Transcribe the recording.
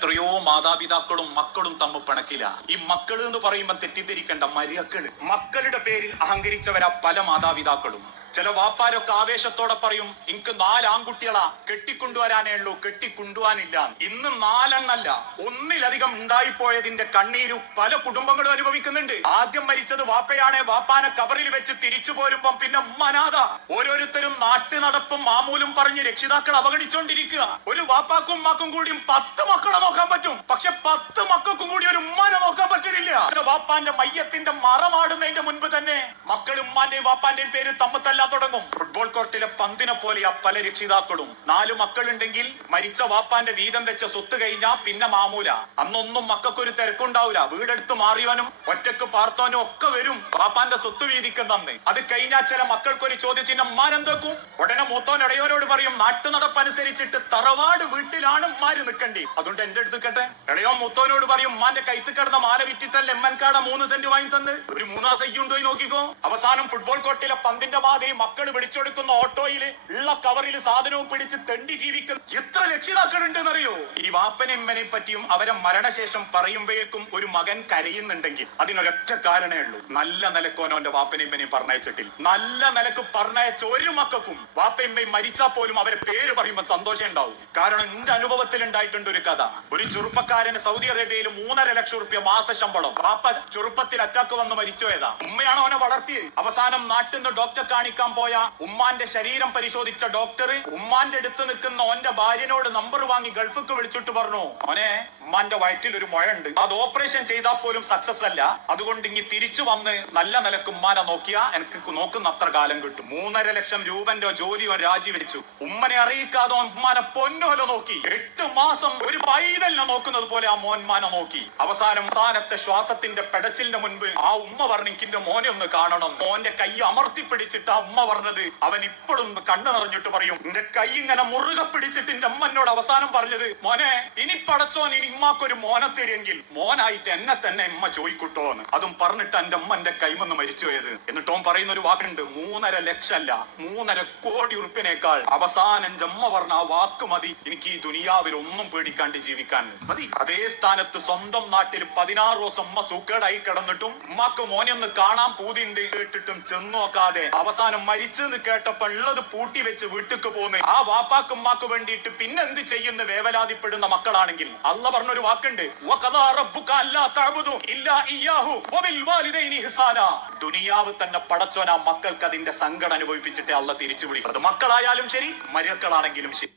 എത്രയോ മാതാപിതാക്കളും മക്കളും തമ്മിൽ പിണക്കില്ല. ഈ മക്കള് എന്ന് പറയുമ്പോൾ തെറ്റിദ്ധരിക്കേണ്ട, മക്കളുടെ പേരിൽ അഹങ്കരിച്ചവരാ പല മാതാപിതാക്കളും. ചില വാപ്പാരൊക്കെ ആവേശത്തോടെ പറയും, എനിക്ക് 4 ആൺകുട്ടികളാ, കെട്ടിക്കൊണ്ടുവരാനേ ഉള്ളൂ, കെട്ടിക്കൊണ്ടുപോകാനില്ല. ഇന്ന് 4 എണ്ണല്ല, 1-ലധികം ഉണ്ടായിപ്പോയതിന്റെ കണ്ണീരു പല കുടുംബങ്ങളും അനുഭവിക്കുന്നുണ്ട്. ആദ്യം മരിച്ചത് വാപ്പയാണെ വാപ്പാനെ കബറിൽ വെച്ച് തിരിച്ചു പോരുമ്പം പിന്നെ ഉമ്മനാഥ. ഓരോരുത്തരും നാട്ടു നടപ്പും മാമൂലും പറഞ്ഞ് രക്ഷിതാക്കൾ അവഗണിച്ചോണ്ടിരിക്കുക. ഒരു വാപ്പാക്കും ഉമ്മാക്കും കൂടിയും 10 മക്കളെ നോക്കാൻ പറ്റും, പക്ഷെ 10 മക്കൾക്കും കൂടി ഒരു ഉമ്മാനെ നോക്കാൻ പറ്റുന്നില്ല. വാപ്പാന്റെ മയ്യത്തിന്റെ മറമാടുന്നതിന്റെ മുൻപ് തന്നെ മക്കൾ ഉമ്മാന്റെയും വാപ്പാന്റെയും പേര് തമ്മിൽ തുടങ്ങും. ഫുട്ബോൾ കോർട്ടിലെ പന്തിനെ പോലെയാ പല രക്ഷിതാക്കളും. 4 മക്കളുണ്ടെങ്കിൽ മരിച്ച വാപ്പാന്റെ വീതം വെച്ച സ്വത്ത് കഴിഞ്ഞാ പിന്നെ മാമൂല. അന്നൊന്നും മക്കൾക്കൊരു തിരക്കുണ്ടാവില്ല. വീടെടുത്ത് മാറിയവനും ഒറ്റക്ക് പാർത്തോനും ഒക്കെ വരും വാപ്പാന്റെ സ്വത്ത് വീതിക്കുന്നന്ന്. അത് കഴിഞ്ഞാൽ ചില മക്കൾക്കൊരു ചോദ്യചിഹ്നം, ഉമ്മാനെന്തോക്കും? ഉടനെ മൂത്തോൻ ഇളയോരോട് പറയും, നാട്ടു നടപ്പനുസരിച്ചിട്ട് തറവാട് വീട്ടിലാണ് ഉമ്മാര് നിൽക്കണ്ടി, അതുകൊണ്ട് എന്റെ അടുത്ത് കേട്ടെ. ഇളയോ മൂത്തോനോട് പറയും, ഉമ്മാന്റെ കൈത്ത് കിടന്ന മാല വിറ്റിട്ടല്ലേ എമ്മൻകാട 3 സെന്റ് വാങ്ങി തന്ന്, ഒരു 3 സൈക്കുണ്ടോ നോക്കിക്കോ. അവസാനം ഫുട്ബോൾ കോർട്ടിലെ പന്തിന്റെ മാതിരി മക്കള് വിളിച്ചെടുക്കുന്ന ഓട്ടോയില് ഉള്ള കവറിൽ സാധനവും പിടിച്ച് തെണ്ടി ജീവിക്കുന്ന എത്ര രക്ഷിതാക്കൾ ഉണ്ടെന്നറിയോ? ഈ വാപ്പനെയും ഉമ്മനെയും പറ്റിയും അവരെ മരണശേഷം പറയുമ്പോഴേക്കും ഒരു മകൻ കരയുന്നുണ്ടെങ്കിൽ അതിനൊരൊറ്റ കാരണേ ഉള്ളൂ, നല്ല നിലക്കോനോ അവന്റെ വാപ്പനെയും ഉമ്മനെയും പറഞ്ഞയച്ചിട്ടില്ല. നല്ല നിലക്ക് പറഞ്ഞയച്ച ഒരു മക്കൾക്കും വാപ്പയും ഉമ്മയും മരിച്ചാൽ പോലും അവരെ പേര് പറയുമ്പോൾ സന്തോഷം ഉണ്ടാവും. കാരണം എന്റെ അനുഭവത്തിൽ ഉണ്ടായിട്ടുണ്ട് ഒരു കഥ. ഒരു ചെറുപ്പക്കാരന് സൗദി അറേബ്യയിൽ 3.5 ലക്ഷം റുപ്യ മാസ ശമ്പളം. വാപ്പ ചെറുപ്പത്തിൽ അറ്റാക്ക് വന്ന് മരിച്ചുപോയതാ. ഉമ്മയാണ് അവനെ വളർത്തിയത്. അവസാനം നാട്ടിൽ നിന്ന് ഡോക്ടറെ കാണിക്കാൻ പോയ ഉമ്മാന്റെ ശരീരം പരിശോധിച്ച ഡോക്ടർ ഉമ്മാന്റെ അടുത്ത് നിൽക്കുന്ന ഓന്റെ ഭാര്യനോട് നമ്പർ വാങ്ങി ഗൾഫിക്ക് വിളിച്ചിട്ട് പറഞ്ഞു, ഓനെ ഉമ്മാന്റെ വയറ്റിൽ ഒരു മുഴയുണ്ട്, അത് ഓപ്പറേഷൻ ചെയ്താൽ പോലും സക്സസ് അല്ല, അതുകൊണ്ട് ഇനി തിരിച്ചു വന്ന് നല്ല നിലക്ക് ഉമ്മാനെ നോക്കിയാ എനിക്ക് നോക്കുന്ന അത്ര കാലം കിട്ടും. 3.5 ലക്ഷം രൂപന്റെ ജോലിയോ രാജിവെച്ചു. ഉമ്മനെ അറിയിക്കാതെ ഉമ്മാനെ പൊന്നുപോലെ നോക്കി. 8 മാസം ഒരു പൈതലിനെ നോക്കുന്നത് പോലെ ആ മോൻമാനെ നോക്കി. അവസാനത്തെ ശ്വാസത്തിന്റെ പെടച്ചിലിന്റെ മുൻപ് ആ ഉമ്മ പറഞ്ഞു, എനിക്കിന്റെ മോനെ ഒന്ന് കാണണം. മോന്റെ കൈ അമർത്തി പിടിച്ചിട്ട് ആ ഉമ്മ പറഞ്ഞത്, അവൻ ഇപ്പോഴും കണ്ണു നിറഞ്ഞിട്ട് പറയും, എന്റെ കൈ ഇങ്ങനെ മുറുകെ പിടിച്ചിട്ട് എന്റെ അമ്മനോട് അവസാനം പറഞ്ഞത്, മോനെ ഇനി പടച്ചോൻ ഇനി ഉമ്മാക്കൊരു മോനെ തരുമെങ്കിൽ മോനായിട്ട് എന്നെ തന്നെ ഉമ്മ ചോദിക്കൂട്ടോന്ന്. അതും പറഞ്ഞിട്ട് എന്റെ അമ്മ എന്റെ കൈമന്ന് മരിച്ചുപോയത്. എന്നിട്ട് ഓൻ പറയുന്ന ഒരു വാക്കുണ്ട്, 3.5 ലക്ഷം അല്ല 3.5 കോടി ഉറുപ്പിനേക്കാൾ അവസാനം എന്റെ അമ്മ പറഞ്ഞ ആ വാക്ക് മതി എനിക്ക് ഈ ദുനിയാവിൽ ഒന്നും പേടിക്കാണ്ട് ജീവിക്കാൻ മതി. അതേ സ്ഥാനത്ത് സ്വന്തം നാട്ടിൽ 16 ദിവസം ഉമ്മ സൂക്കേടായി കിടന്നിട്ടും ഉമ്മാക്ക് മോനെ ഒന്ന് കാണാൻ പൂതിണ്ട് കേട്ടിട്ടും ചെന്നു നോക്കാതെ അവസാനം മരിച്ചെന്ന് കേട്ടപ്പോ ഉള്ളത് പൂട്ടി വെച്ച് വീട്ടിക്ക് പോന്ന് ആ വാപ്പാക്കും ഉമ്മാക്ക് വേണ്ടിയിട്ട് പിന്നെ എന്ത് ചെയ്യുന്ന വേവലാതിപ്പെടുന്ന മക്കളാണെങ്കിൽ അള്ള പറഞ്ഞൊരു വാക്കുണ്ട്, ദുനിയാവ് തന്നെ പടച്ചോൻ ആ മക്കൾക്ക് അതിന്റെ സങ്കടം അനുഭവിപ്പിച്ചിട്ട് അള്ള തിരിച്ചു വിളിക്കുന്നത്. മക്കളായാലും ശരി മരുക്കളാണെങ്കിലും ശരി.